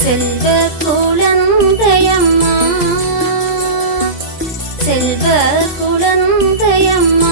செல்வ குழந்தையம்மா செல்வ குழந்தையம்மா